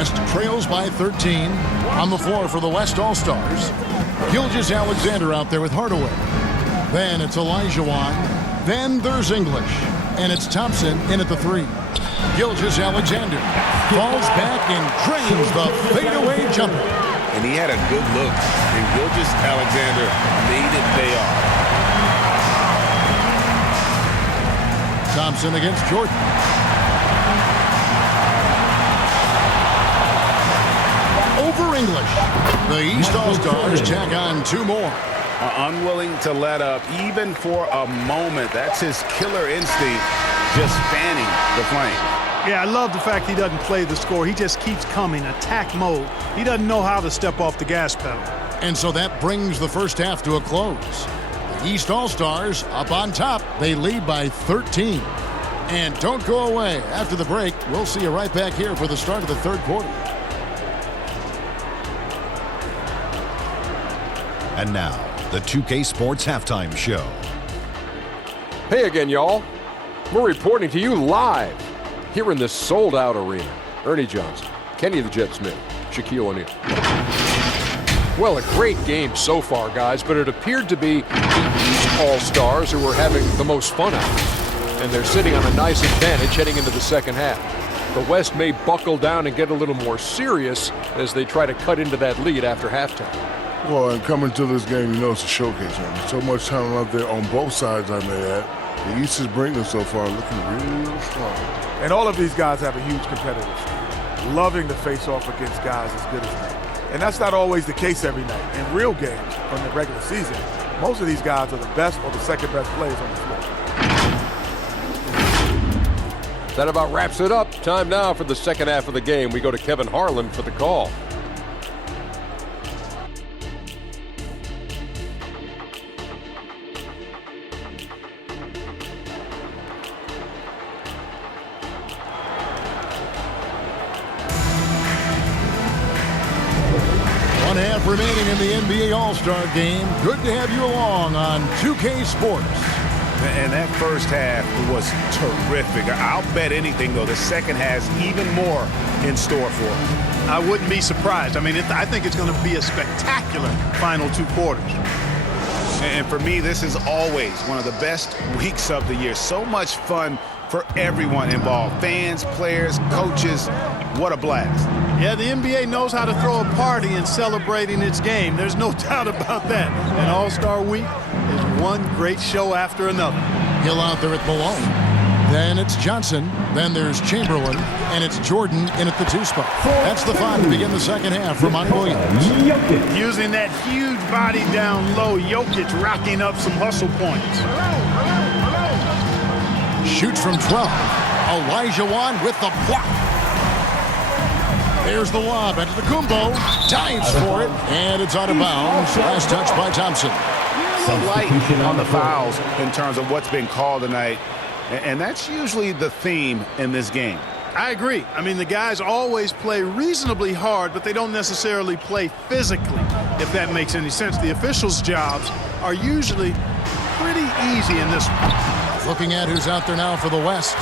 West trails by 13. On the floor for the West All-Stars, Gilgeous-Alexander out there with Hardaway. Then it's Olajuwon. Then there's English. And it's Thompson in at the 3. Gilgeous-Alexander falls back and drains the fadeaway jumper. And he had a good look, and Gilgeous-Alexander made it pay off. Thompson against Jordan. Over English. The East All-Stars tack on 2 more. Unwilling to let up even for a moment. That's his killer instinct, just fanning the flame. Yeah, I love the fact he doesn't play the score. He just keeps coming, attack mode. He doesn't know how to step off the gas pedal. And so that brings the first half to a close. The East All-Stars up on top. They lead by 13. And don't go away. After the break, we'll see you right back here for the start of the third quarter. And now, the 2K Sports Halftime Show. Hey again, y'all. We're reporting to you live here in this sold-out arena. Ernie Johnson, Kenny the Jet Smith, Shaquille O'Neal. Well, a great game so far, guys, but it appeared to be the East All-Stars who were having the most fun out of it. And they're sitting on a nice advantage heading into the second half. The West may buckle down and get a little more serious as they try to cut into that lead after halftime. Well, and coming to this game, you know it's a showcase. So much talent out there on both sides, I may add. The East is bringing so far looking real strong. And all of these guys have a huge competitive streak, loving to face off against guys as good as them. And that's not always the case every night. In real games from the regular season, most of these guys are the best or the second best players on the floor. That about wraps it up. Time now for the second half of the game. We go to Kevin Harlan for the call. One half remaining in the NBA All-Star Game. Good to have you along on 2K Sports. And that first half was terrific. I'll bet anything, though, the second has even more in store for him. I wouldn't be surprised. I mean, I think it's going to be a spectacular final 2 quarters. And for me, this is always one of the best weeks of the year. So much fun for everyone involved. Fans, players, coaches. What a blast. Yeah, the NBA knows how to throw a party in celebrating its game. There's no doubt about that. And All-Star Week is one great show after another. Hill out there at Malone. Then it's Johnson. Then there's Chamberlain. And it's Jordan in at the 2 spot. That's the 5 to begin the second half for Monty Williams. Using that huge body down low, Jokic racking up some hustle points. Shoots from 12. Olajuwon with the block. There's the lob. Antetokounmpo dives for it, and it's out of bounds. Last touch by Thompson. Light on the fouls in terms of what's been called tonight, and that's usually the theme in this game. I agree. I mean, the guys always play reasonably hard, but they don't necessarily play physically, if that makes any sense. The officials' jobs are usually pretty easy in this one. Looking at who's out there now for the West.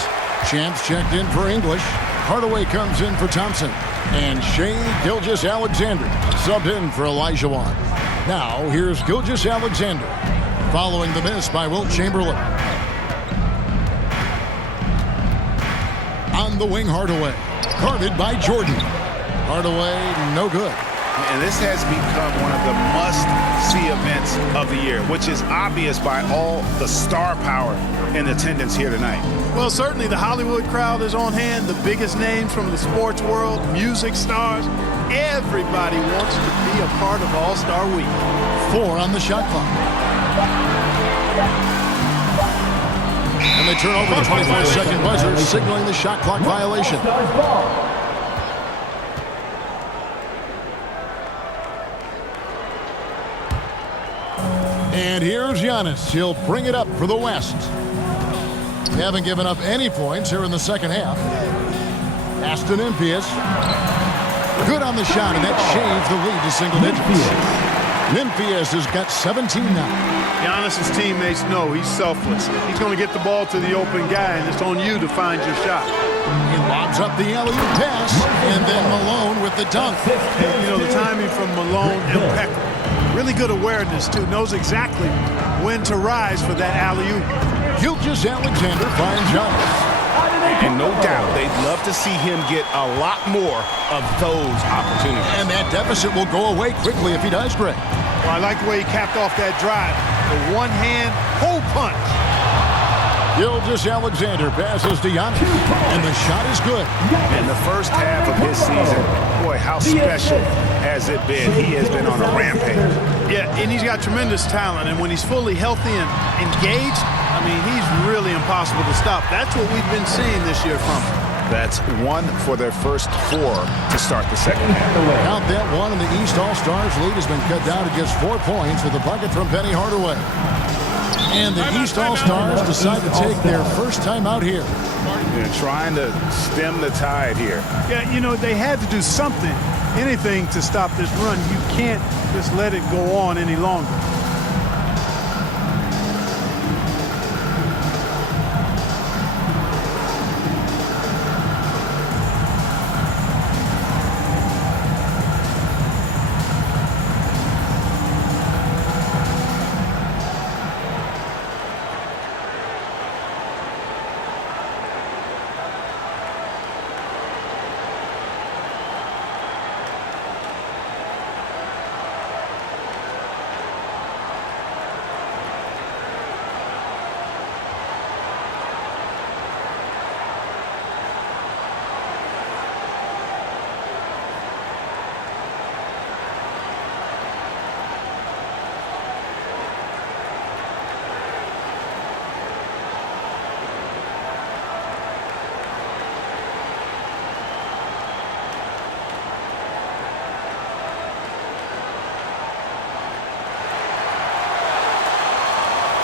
Champs checked in for English. Hardaway comes in for Thompson. And Shai Gilgeous-Alexander subbed in for Olajuwon. Now, here's Gilgeous-Alexander, following the miss by Wilt Chamberlain. On the wing, Hardaway. Guarded by Jordan. Hardaway, no good. And this has become one of the must-see events of the year, which is obvious by all the star power in attendance here tonight. Well, certainly the Hollywood crowd is on hand, the biggest names from the sports world, music stars. Everybody wants to be a part of All-Star Week. 4 on the shot clock. And they turn over the 25-second buzzer, signaling the shot clock violation. And here's Giannis. He'll bring it up for the West. They haven't given up any points here in the second half. Aston Impious. Good on the shot, and that shaves the lead to single digits. Impious has got 17 now. Giannis's teammates know he's selfless. He's going to get the ball to the open guy, and it's on you to find your shot. He lobs up the alley-oop pass, and then Malone with the dunk. And, you know, the timing from Malone, impeccable. Really good awareness, too. Knows exactly when to rise for that alley-oop. Gilgeous-Alexander finds Giannis. And no doubt, they'd love to see him get a lot more of those opportunities. And that deficit will go away quickly if he does, Greg. Well, I like the way he capped off that drive. The one-hand hole punch. Gilgeous-Alexander passes to Giannis, and the shot is good. In the first half of his season, boy, how special has it been? He has been on a rampage. Yeah, and he's got tremendous talent, and when he's fully healthy and engaged, I mean, he's really impossible to stop. That's what we've been seeing this year from him. That's one for their first 4 to start the second half. Count that one, and the East All-Stars lead has been cut down to just 4 points with a bucket from Penny Hardaway. And the East All-Stars decide to take their first time out here. They're trying to stem the tide here. Yeah, you know, they had to do something, anything to stop this run. You can't just let it go on any longer.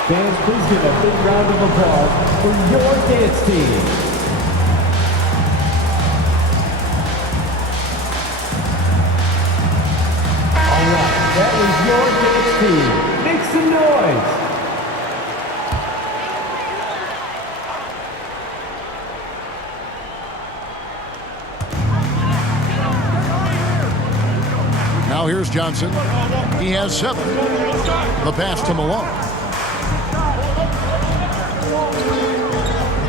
Fans, please give a big round of applause for your dance team. All right, that was your dance team. Make some noise. Now here's Johnson. He has 7. The pass to Malone.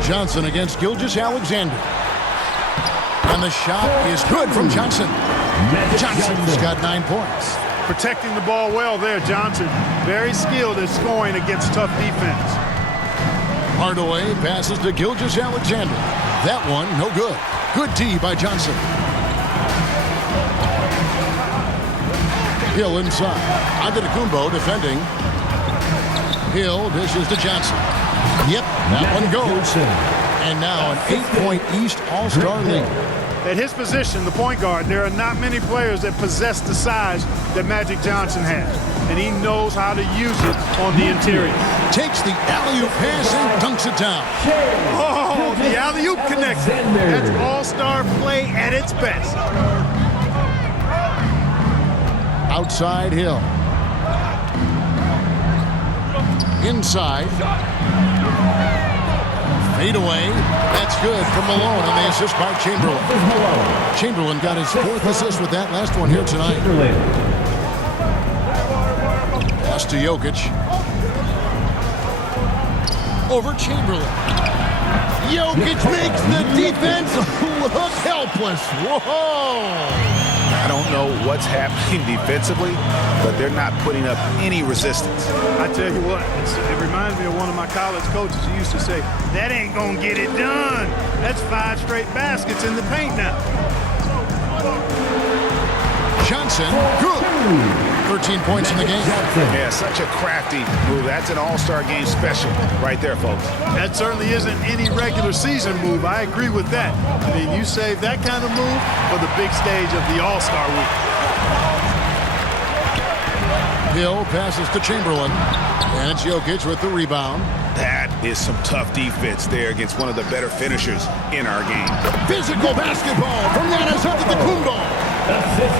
Johnson against Gilgeous-Alexander. And the shot is good from Johnson. Johnson's got 9 points. Protecting the ball well there, Johnson. Very skilled at scoring against tough defense. Hardaway passes to Gilgeous-Alexander. That one, no good. Good D by Johnson. Hill inside. Antetokounmpo defending. Hill dishes to Johnson. Yep, that one goes. And now an 8-point East All-Star lead. At his position, the point guard, there are not many players that possess the size that Magic Johnson has. And he knows how to use it on the interior. Takes the alley-oop pass and dunks it down. Oh, the alley-oop connection. That's all-star play at its best. Outside Hill. Inside. Fade away. That's good from Malone on the assist by Chamberlain. Chamberlain got his 4th assist with that last one here tonight. Pass to Jokic. Over Chamberlain. Jokic makes the defense look helpless. Whoa! I don't know what's happening defensively, but they're not putting up any resistance. I tell you what, it reminds me of one of my college coaches who used to say, that ain't gonna get it done. That's 5 straight baskets in the paint now. Johnson, good. 13 points in the game. Yeah, such a crafty move. That's an all-star game special right there, folks. That certainly isn't any regular season move. I agree with that. I mean, you save that kind of move for the big stage of the All-Star week. Hill passes to Chamberlain. And it's Jokic with the rebound. That is some tough defense there against one of the better finishers in our game. Physical basketball from Giannis Antetokounmpo.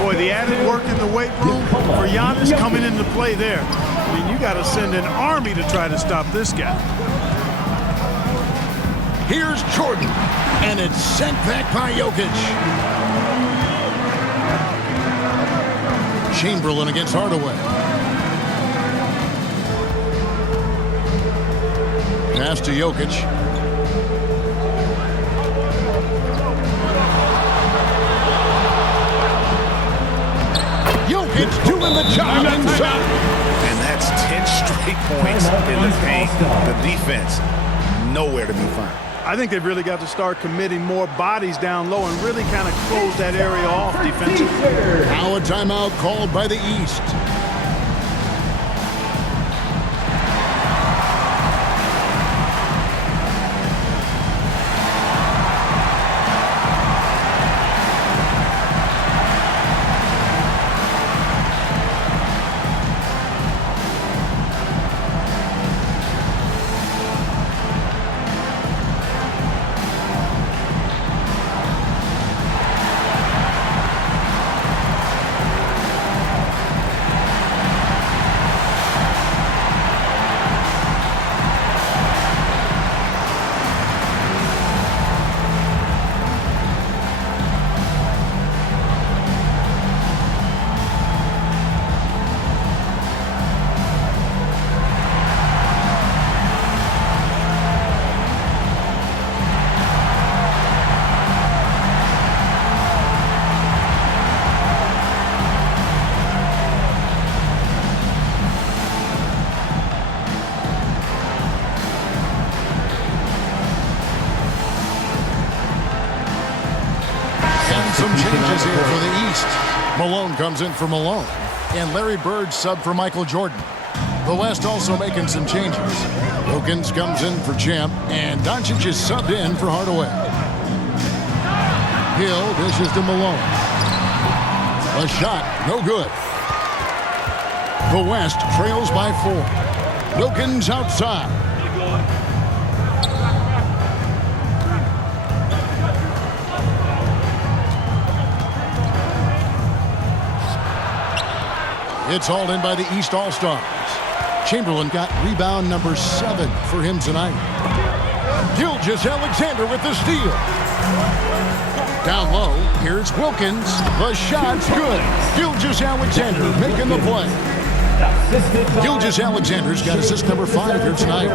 Boy, the added work in the weight room for Giannis coming into play there. I mean, you got to send an army to try to stop this guy. Here's Jordan. And it's sent back by Jokic. Chamberlain against Hardaway. Pass to Jokic. Jokic doing the job inside. And that's 10 straight points in the paint. The defense, nowhere to be found. I think they've really got to start committing more bodies down low and really kind of close that area off defensively. Now a timeout called by the East. Some changes here for the East. Malone comes in for Malone. And Larry Bird sub for Michael Jordan. The West also making some changes. Wilkins comes in for Champ. And Doncic is subbed in for Hardaway. Hill dishes to Malone. A shot, no good. The West trails by 4. Wilkins outside. It's hauled in by the East All-Stars. Chamberlain got rebound number 7 for him tonight. Gilgeous-Alexander with the steal. Down low, here's Wilkins. The shot's good. Gilgeous-Alexander making the play. Gilgeous-Alexander's got assist number 5 here tonight.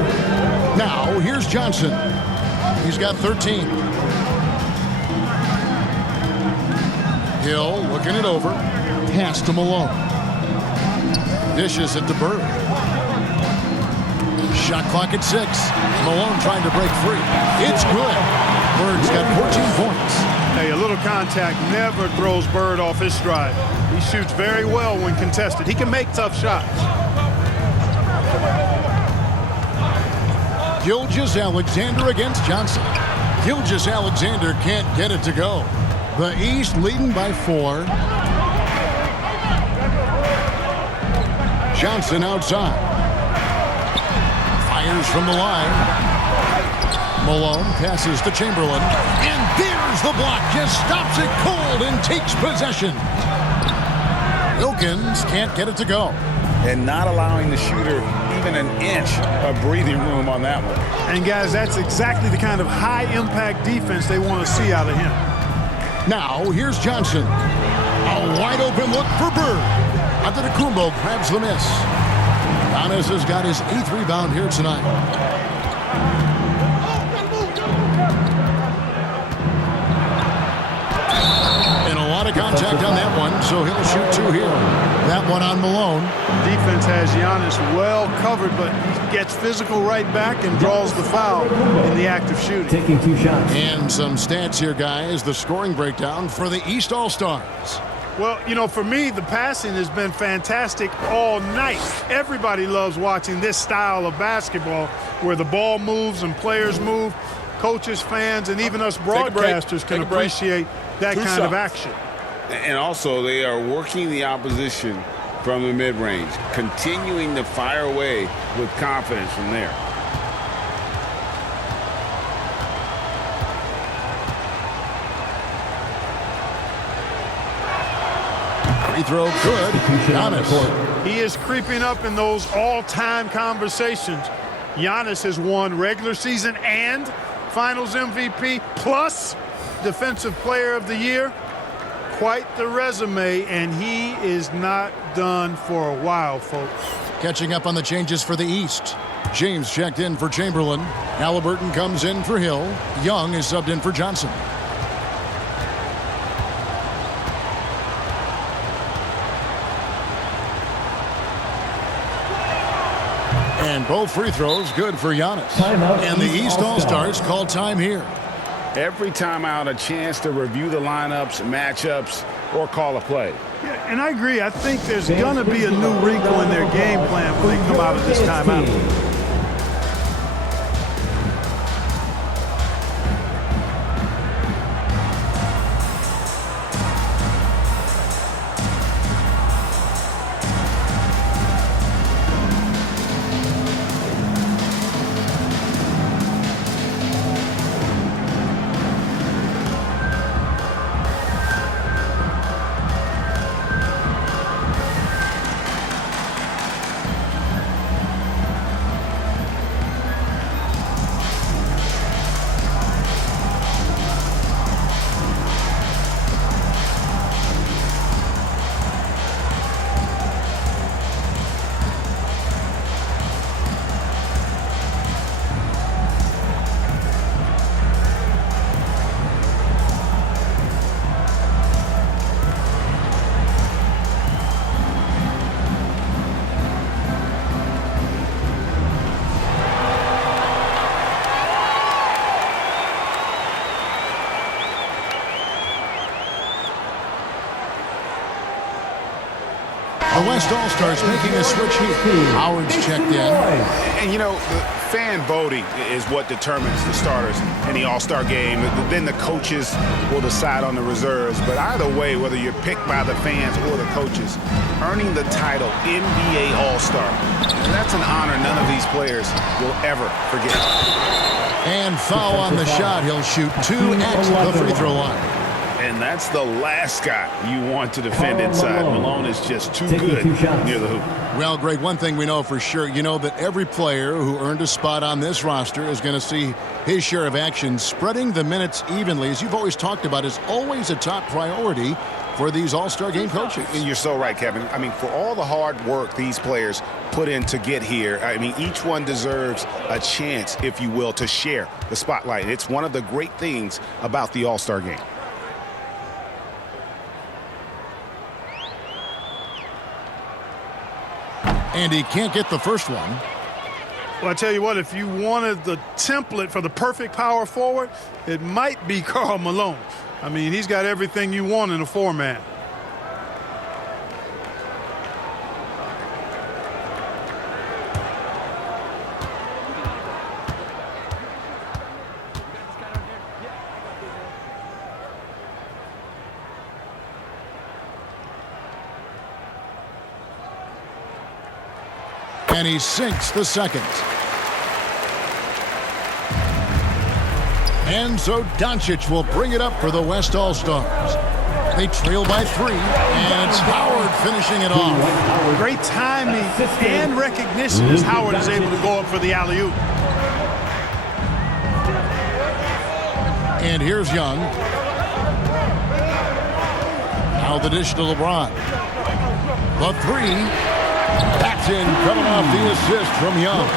Now, here's Johnson. He's got 13. Hill looking it over. Pass to Malone. Dishes it to Bird. Shot clock at 6. Malone trying to break free. It's good. Bird's got 14 points. Hey, a little contact never throws Bird off his stride. He shoots very well when contested. He can make tough shots. Gilgeous-Alexander against Johnson. Gilgeous-Alexander can't get it to go. The East leading by 4. Johnson outside. Fires from the line. Malone passes to Chamberlain. And there's the block. Just stops it cold and takes possession. Wilkins can't get it to go. And not allowing the shooter even an inch of breathing room on that one. And guys, that's exactly the kind of high-impact defense they want to see out of him. Now, here's Johnson. A wide-open look for Bird. Antetokounmpo grabs the miss. Giannis has got his 8th rebound here tonight. And a lot of contact on that one, so he'll shoot 2 here. That one on Malone. Defense has Giannis well covered, but he gets physical right back and draws the foul in the act of shooting. Taking 2 shots. And some stats here, guys. The scoring breakdown for the East All-Stars. Well, you know, for me, the passing has been fantastic all night. Everybody loves watching this style of basketball where the ball moves and players move. Coaches, fans, and even us broadcasters can appreciate that kind of action. And also, they are working the opposition from the mid-range, continuing to fire away with confidence from there. Free throw good. Giannis. He is creeping up in those all-time conversations. Giannis has won regular season and Finals MVP plus Defensive Player of the Year. Quite the resume, and he is not done for a while, folks. Catching up on the changes for the East. James checked in for Chamberlain. Halliburton comes in for Hill. Young is subbed in for Johnson. And both free throws good for Giannis. And the East All-Stars call time here. Every time out, a chance to review the lineups, matchups, or call a play. Yeah, and I agree. I think there's going to be a new wrinkle in their game plan when they come out of this timeout. The West All-Stars making a switch here. Howard's checked in. And, you know, the fan voting is what determines the starters in the All-Star game. Then the coaches will decide on the reserves. But either way, whether you're picked by the fans or the coaches, earning the title NBA All-Star, that's an honor none of these players will ever forget. And foul on the shot. He'll shoot 2 at the free throw line. And that's the last guy you want to defend inside. Malone is just too good near the hoop. Well, Greg, one thing we know for sure, you know that every player who earned a spot on this roster is going to see his share of action. Spreading the minutes evenly, as you've always talked about, is always a top priority for these All-Star Game coaches. And you're so right, Kevin. I mean, for all the hard work these players put in to get here, I mean, each one deserves a chance, if you will, to share the spotlight. It's one of the great things about the All-Star Game. And he can't get the first one. Well, I tell you what, if you wanted the template for the perfect power forward, it might be Karl Malone. I mean, he's got everything you want in a four-man. And he sinks the second. And so Doncic will bring it up for the West All-Stars. They trail by 3, and it's Howard finishing it off. Great timing and recognition as Howard is able to go up for the alley-oop. And here's Young. Now the dish to LeBron. The 3. That's in, coming off the assist from Young.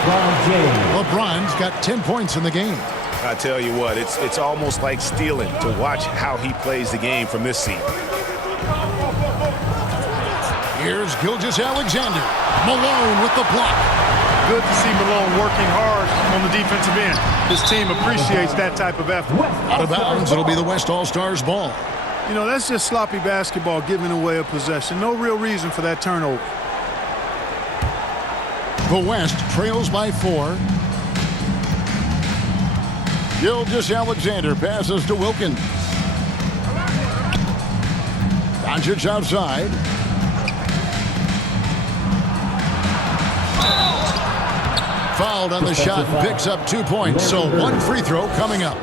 LeBron's got 10 points in the game. I tell you what, it's almost like stealing to watch how he plays the game from this seat. Here's Gilgeous-Alexander. Malone with the block. Good to see Malone working hard on the defensive end. His team appreciates that type of effort. Out of bounds, it'll be the West All-Stars ball. You know, that's just sloppy basketball, giving away a possession. No real reason for that turnover. The West trails by 4. Gilgeous-Alexander passes to Wilkins. Doncic outside. Fouled on the shot, picks up 2 points, so 1 free throw coming up.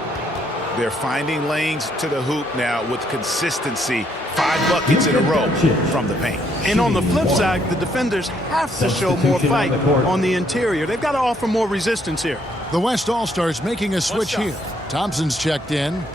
They're finding lanes to the hoop now with consistency. 5 buckets in a row from the paint. And on the flip side, the defenders have to show more fight on the interior. They've got to offer more resistance here. The West All-Stars making a switch here. Thompson's checked in.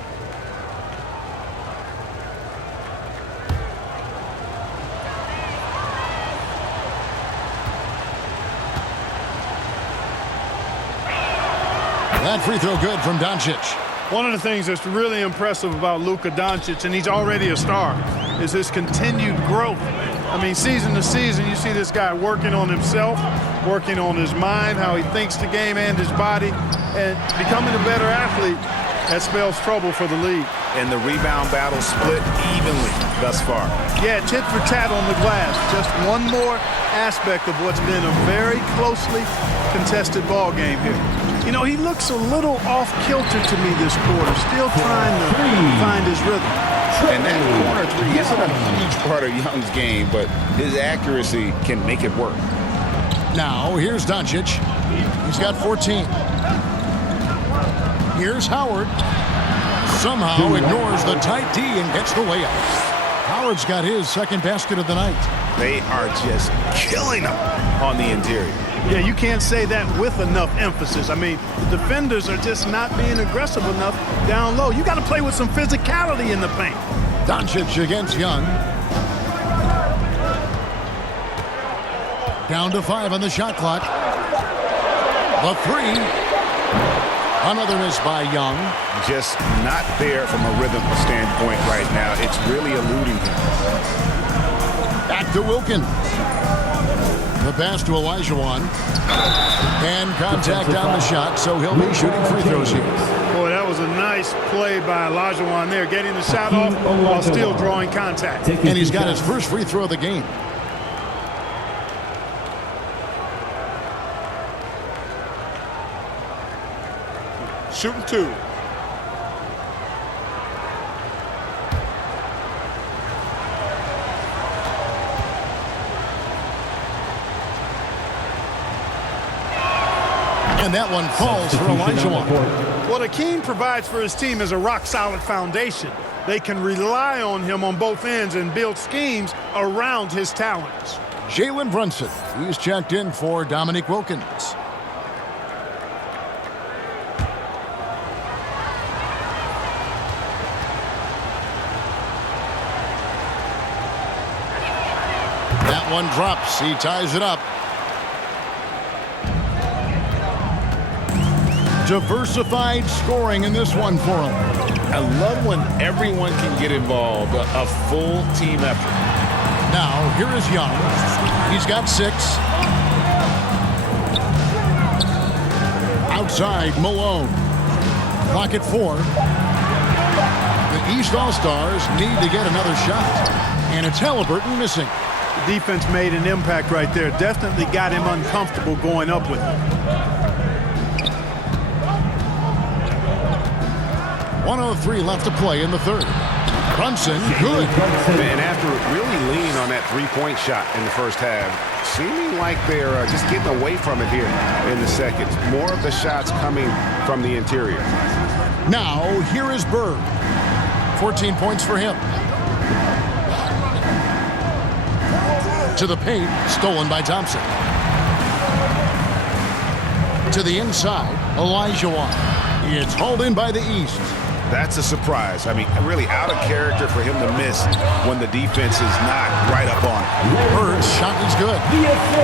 That free throw good from Doncic. One of the things that's really impressive about Luka Doncic, and he's already a star, is his continued growth. I mean, season to season, you see this guy working on himself, working on his mind, how he thinks the game and his body, and becoming a better athlete. That spells trouble for the league. And the rebound battle split evenly thus far. Yeah, tit for tat on the glass. Just one more aspect of what's been a very closely contested ball game here. You know, he looks a little off-kilter to me this quarter, still trying to find his rhythm. And that corner three isn't a huge part of Young's game, but his accuracy can make it work. Now, here's Doncic. He's got 14. Here's Howard. Somehow ignores the tight D and gets the layup. Howard's got his second basket of the night. They are just killing them on the interior. Yeah, you can't say that with enough emphasis. I mean, the defenders are just not being aggressive enough down low. You got to play with some physicality in the paint. Doncic against Young. Down to 5 on the shot clock. The three. Another miss by Young. Just not there from a rhythm standpoint right now. It's really eluding him. Back to Wilkins. The pass to Olajuwon. And contact on the shot, so he'll be shooting free throws here. Boy, that was a nice play by Olajuwon there, getting the shot off while still drawing contact. And he's got his first free throw of the game. Shooting 2. And that one falls for Olajuwon. What Akeem provides for his team is a rock-solid foundation. They can rely on him on both ends and build schemes around his talents. Jalen Brunson. He's checked in for Dominique Wilkins. That one drops. He ties it up. Diversified scoring in this one for him. I love when everyone can get involved, a full team effort. Now, here is Young. He's got 6. Outside, Malone. Clock at 4. The East All-Stars need to get another shot. And it's Halliburton missing. The defense made an impact right there. Definitely got him uncomfortable going up with it. 1:03 left to play in the third. Brunson, good. And after really leaning on that three-point shot in the first half, seeming like they're just getting away from it here in the second. More of the shots coming from the interior. Now, here is Bird. 14 points for him. To the paint, stolen by Thompson. To the inside, Olajuwon. It's hauled in by the East. That's a surprise. I mean, really out of character for him to miss when the defense is not right up on it. Bird's shot is good.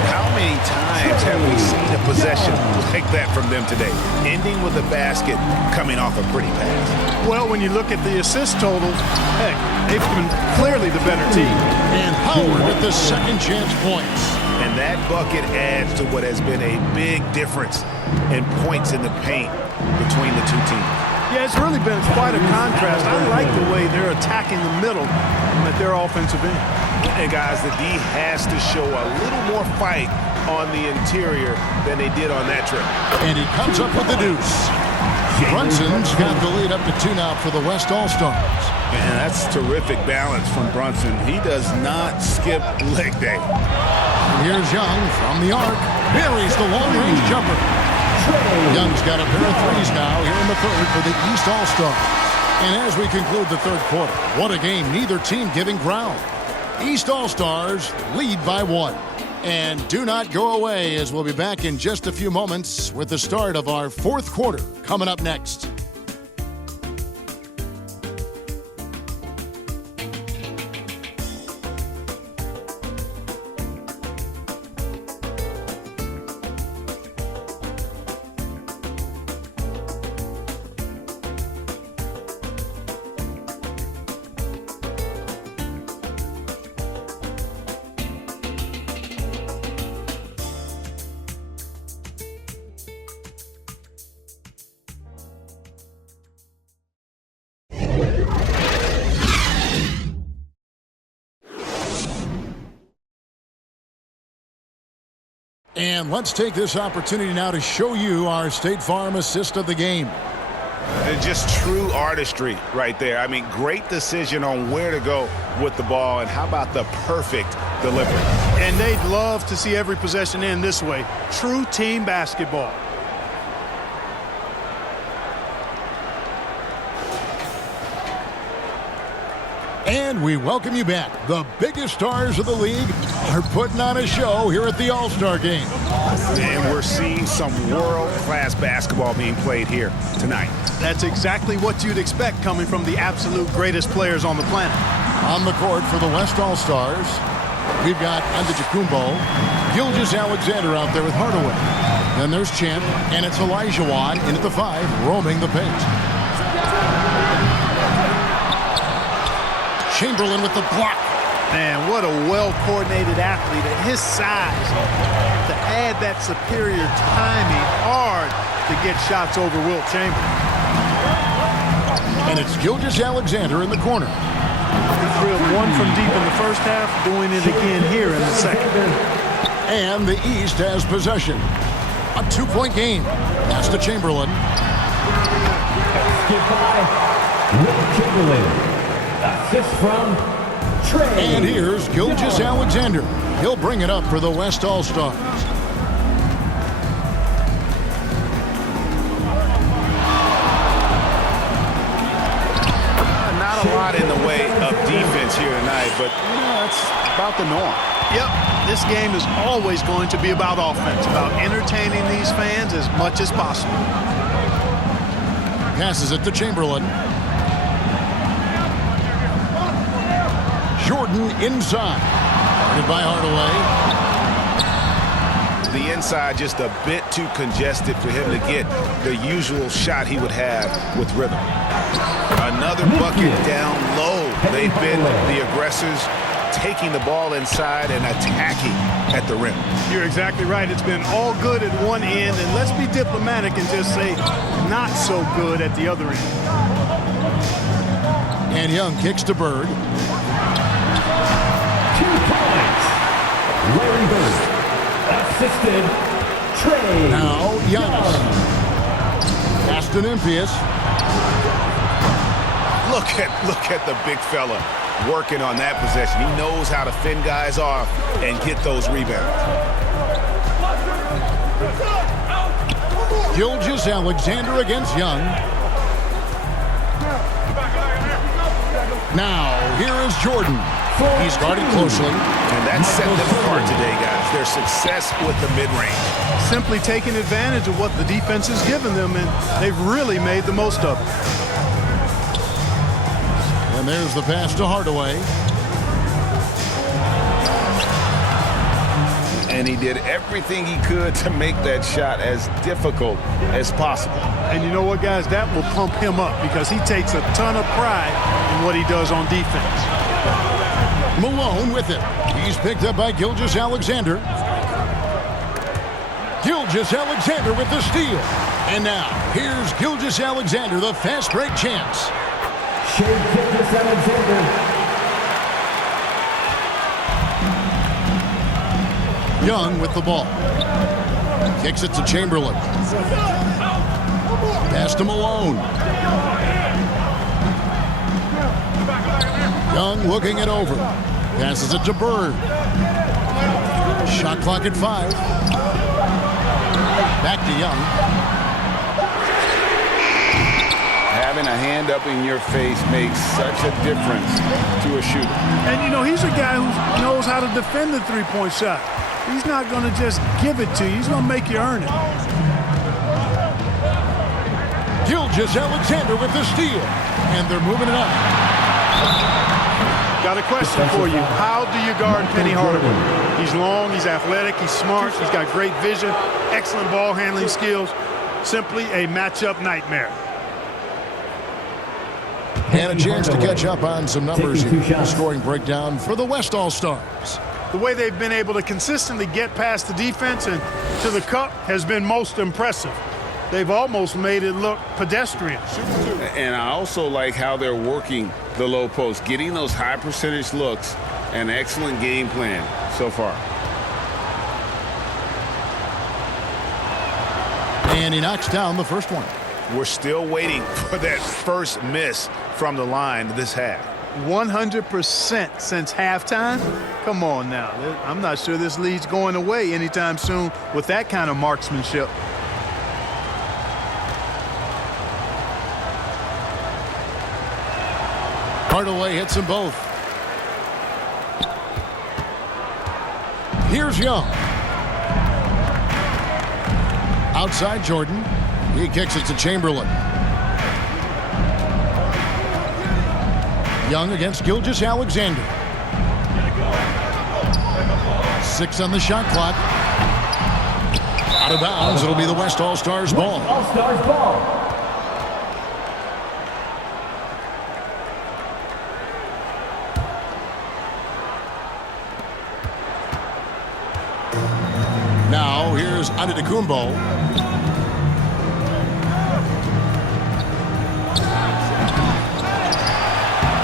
How many times have we seen a possession like that from them today, ending with a basket coming off a pretty pass? Well, when you look at the assist totals, heck, they've been clearly the better team. And Howard with the second chance points. And that bucket adds to what has been a big difference in points in the paint between the two teams. Yeah, it's really been quite a contrast. I like the way they're attacking the middle at their offensive end. And guys, the D has to show a little more fight on the interior than they did on that trip. And he comes up with the deuce. Brunson's got the lead up to 2 now for the West All-Stars. And that's terrific balance from Brunson. He does not skip leg day. Here's Young from the arc. Buries the long-range jumper. Young's got a pair of threes now here in the third for the East All-Stars. And as we conclude the third quarter, what a game, neither team giving ground. East All-Stars lead by 1. And do not go away, as we'll be back in just a few moments with the start of our fourth quarter coming up next. And let's take this opportunity now to show you our State Farm assist of the game. And just true artistry right there. I mean, great decision on where to go with the ball, and how about the perfect delivery. And they'd love to see every possession end this way. True team basketball. And we welcome you back. The biggest stars of the league are putting on a show here at the All-Star Game. And we're seeing some world-class basketball being played here tonight. That's exactly what you'd expect coming from the absolute greatest players on the planet. On the court for the West All-Stars, we've got Antetokounmpo, Gilgeous-Alexander out there with Hardaway. Then there's Champ, and it's Olajuwon in at the 5, roaming the paint. Chamberlain with the block. Man, what a well-coordinated athlete at his size. To add that superior timing, hard to get shots over Wilt Chamberlain. And it's Gilgeous-Alexander in the corner. He drilled one from deep in the first half, doing it again here in the second. And the East has possession. A 2-point game. Pass to Chamberlain. Skip by Wilt Chamberlain. Assist from Trey. And here's Gilgeous-Alexander. He'll bring it up for the West All-Stars. Not a lot in the way of defense here tonight, but it's about the norm. Yep, this game is always going to be about offense, about entertaining these fans as much as possible. Passes it to Chamberlain. Jordan inside. Guarded by Hardaway. The inside just a bit too congested for him to get the usual shot he would have with rhythm. Another bucket down low. They've been the aggressors, taking the ball inside and attacking at the rim. You're exactly right. It's been all good at one end, and let's be diplomatic and just say not so good at the other end. And Young kicks to Bird. 2 points. Larry Bird. Assisted Trey. Now Giannis. Fast and impious. Look at the big fella working on that possession. He knows how to fend guys off and get those rebounds. Gilgeous-Alexander against Young. Now, here is Jordan. He's guarded closely. And that set them apart today, guys. Their success with the mid-range. Simply taking advantage of what the defense has given them, and they've really made the most of it. And there's the pass to Hardaway. And he did everything he could to make that shot as difficult as possible. And you know what, guys? That will pump him up because he takes a ton of pride in what he does on defense. Malone with it. He's picked up by Gilgeous-Alexander. Gilgeous-Alexander with the steal. And now, here's Gilgeous-Alexander, the fast break champs. Shea Gilgeous-Alexander. Young with the ball. Kicks it to Chamberlain. Pass to Malone. Young looking it over. Passes it to Bird. Shot clock at 5. Back to Young. Having a hand up in your face makes such a difference to a shooter. And, you know, he's a guy who knows how to defend the three-point shot. He's not going to just give it to you. He's going to make you earn it. Gilgeous Alexander with the steal. And they're moving it up. Got a question for you. How do you guard Penny Hardaway? He's long, he's athletic, he's smart, he's got great vision, excellent ball handling skills. Simply a matchup nightmare. And a chance to catch up on some numbers here. Scoring breakdown for the West All-Stars. The way they've been able to consistently get past the defense and to the cup has been most impressive. They've almost made it look pedestrian. And I also like how they're working the low post, getting those high percentage looks. An excellent game plan so far. And he knocks down the first one. We're still waiting for that first miss from the line this half. 100% since halftime? Come on now. I'm not sure this lead's going away anytime soon with that kind of marksmanship. Hardaway hits them both. Here's Young. Outside Jordan. He kicks it to Chamberlain. Young against Gilgeous Alexander. 6 on the shot clock. Out of bounds. It'll be the West All-Stars ball. All-Stars ball. Now here's Antetokounmpo.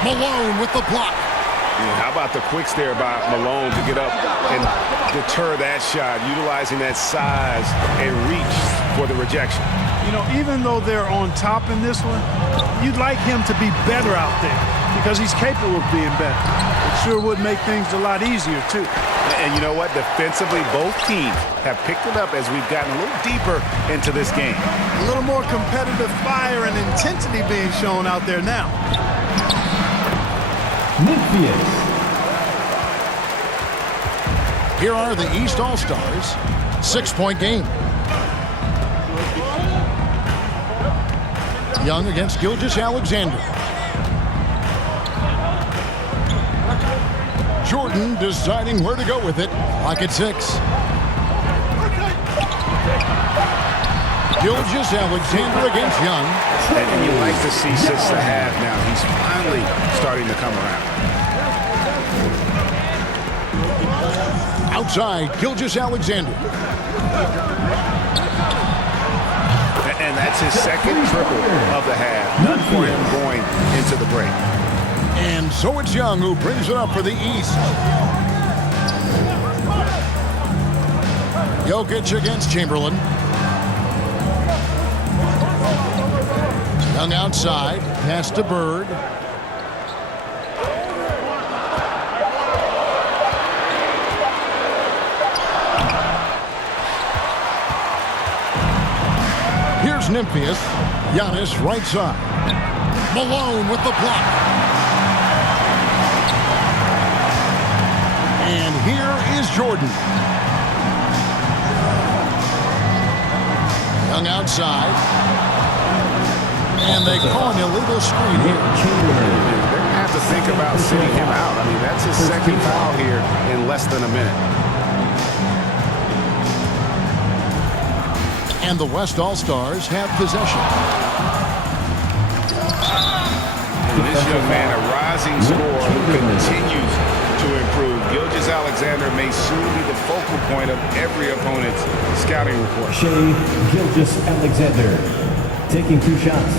Malone with the block. Yeah, how about the quicks there by Malone to get up and deter that shot, utilizing that size and reach for the rejection. You know, even though they're on top in this one, you'd like him to be better out there because he's capable of being better. It sure would make things a lot easier, too. And you know what? Defensively, both teams have picked it up as we've gotten a little deeper into this game. A little more competitive fire and intensity being shown out there now. Memphis. Here are the East All-Stars. 6-point game. Young against Gilgeous Alexander. Jordan deciding where to go with it. Lock at 6. Gilgeous Alexander against Young. And you like to see since the half now. He's finally starting to come around. Outside, Gilgeous Alexander. And that's his second triple of the half for him going into the break. And so it's Young who brings it up for the East. Jokic against Chamberlain. Young outside, pass to Bird. Here's Nymphius. Giannis right side. Malone with the block. And here is Jordan. Young outside. And they call an illegal screen here. They're going to have to think about sitting him out. I mean, that's his second foul here in less than a minute. And the West All-Stars have possession. And this young man, a rising scorer who continues to improve. Gilgeous Alexander may soon be the focal point of every opponent's scouting report. Shea Gilgeous Alexander taking 2 shots.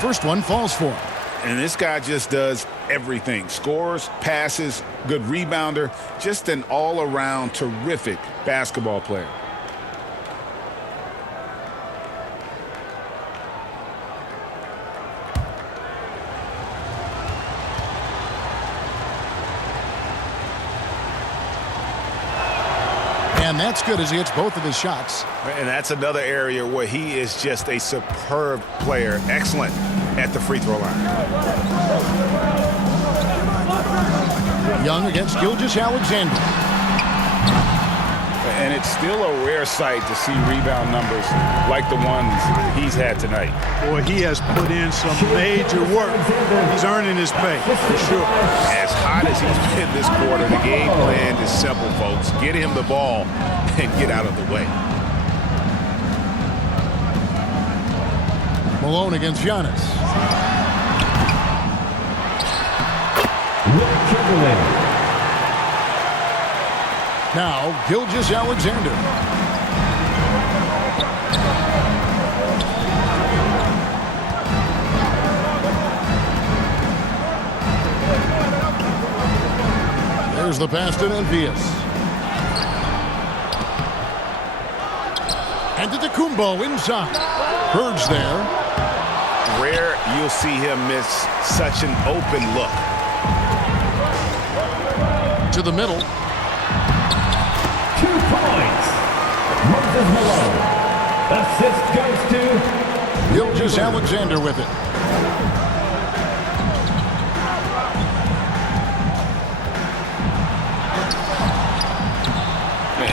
First one falls for him. And this guy just does everything. Scores, passes, good rebounder, just an all-around terrific basketball player. And that's good as he hits both of his shots. And that's another area where he is just a superb player. Excellent at the free throw line. Young against Gilgeous-Alexander. And it's still a rare sight to see rebound numbers like the ones he's had tonight. Boy, he has put in some major work. He's earning his pay, for sure. As hot as he's been this quarter, the game plan is simple, folks. Get him the ball and get out of the way. Malone against Giannis. Now, Gilgeous-Alexander. There's the pass to Memphis. And to Tecumbo inside. Bird's there. Rare you'll see him miss such an open look. To the middle. 2 points. Moses Malone. Assist goes to Gilgeous-Alexander with it.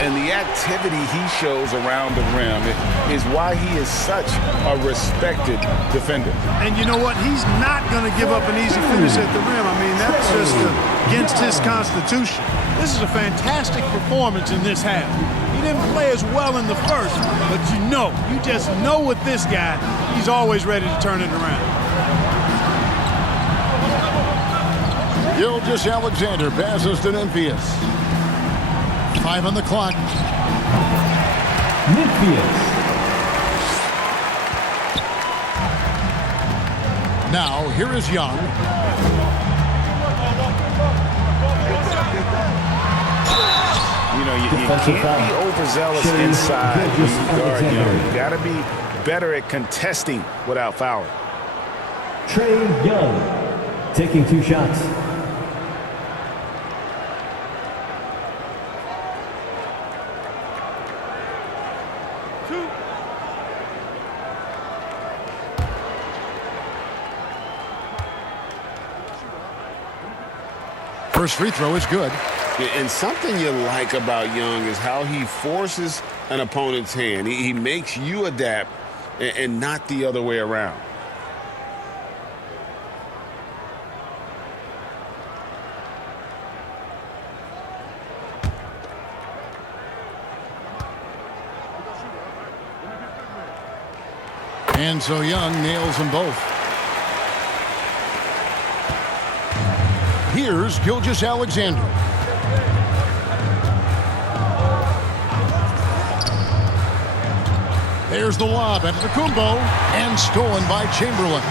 And the activity he shows around the rim is why he is such a respected defender. And you know what? He's not going to give up an easy finish at the rim. I mean, that's just against his constitution. This is a fantastic performance in this half. He didn't play as well in the first, but you just know with this guy, he's always ready to turn it around. Gilgeous-Alexander passes to Memphis. 5 on the clock. Now, here is Young. You know, you can't be overzealous inside when you guard Young. You got to be better at contesting without fouling. Trae Young taking 2 shots. First free throw is good. And something you like about Young is how he forces an opponent's hand. He makes you adapt and not the other way around. And so Young nails them both. Here's Gilgeous-Alexander. There's the lob at Tecumbo, and stolen by Chamberlain.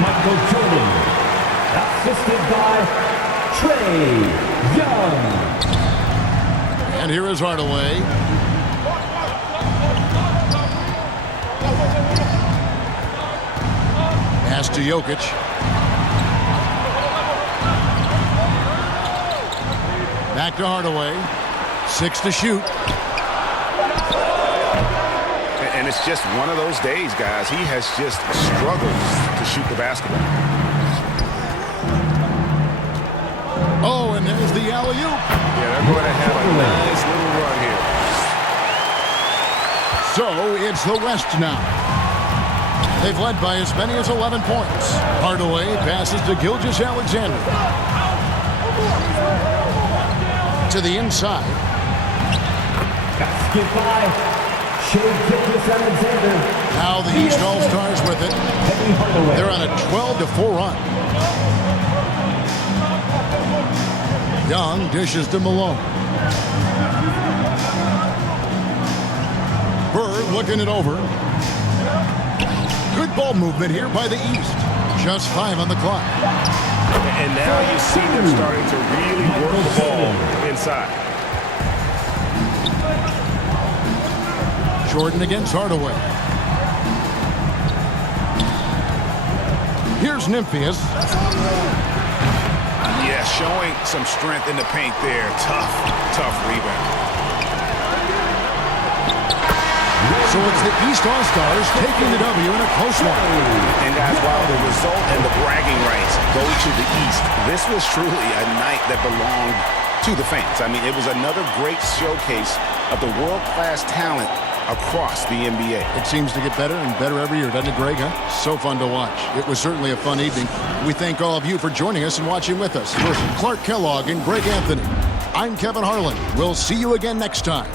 Michael Jordan, assisted by Trae Young. And here is Hardaway. Pass to Jokic. Back to Hardaway. 6 to shoot. And it's just one of those days, guys. He has just struggled to shoot the basketball. Oh, and there's the alley-oop. Yeah, they're going to have a nice little run here. So it's the West now. They've led by as many as 11 points. Hardaway passes to Gilgeous-Alexander. To the inside. Skip by Gilgeous-Alexander. Now the East All-Stars with it. They're on a 12-4 run. Young dishes to Malone. Bird looking it over. Good ball movement here by the East. Just 5 on the clock. And now you see them starting to really work the ball inside. Jordan against Hardaway. Here's Memphis. Yeah, showing some strength in the paint there. Tough rebound. So it's the East All-Stars taking the W in a close one. And guys, while the result and the bragging rights go to the East, this was truly a night that belonged to the fans. I mean, it was another great showcase of the world-class talent across the NBA. It seems to get better and better every year, doesn't it, Greg? Huh? So fun to watch. It was certainly a fun evening. We thank all of you for joining us and watching with us. For Clark Kellogg and Greg Anthony, I'm Kevin Harlan. We'll see you again next time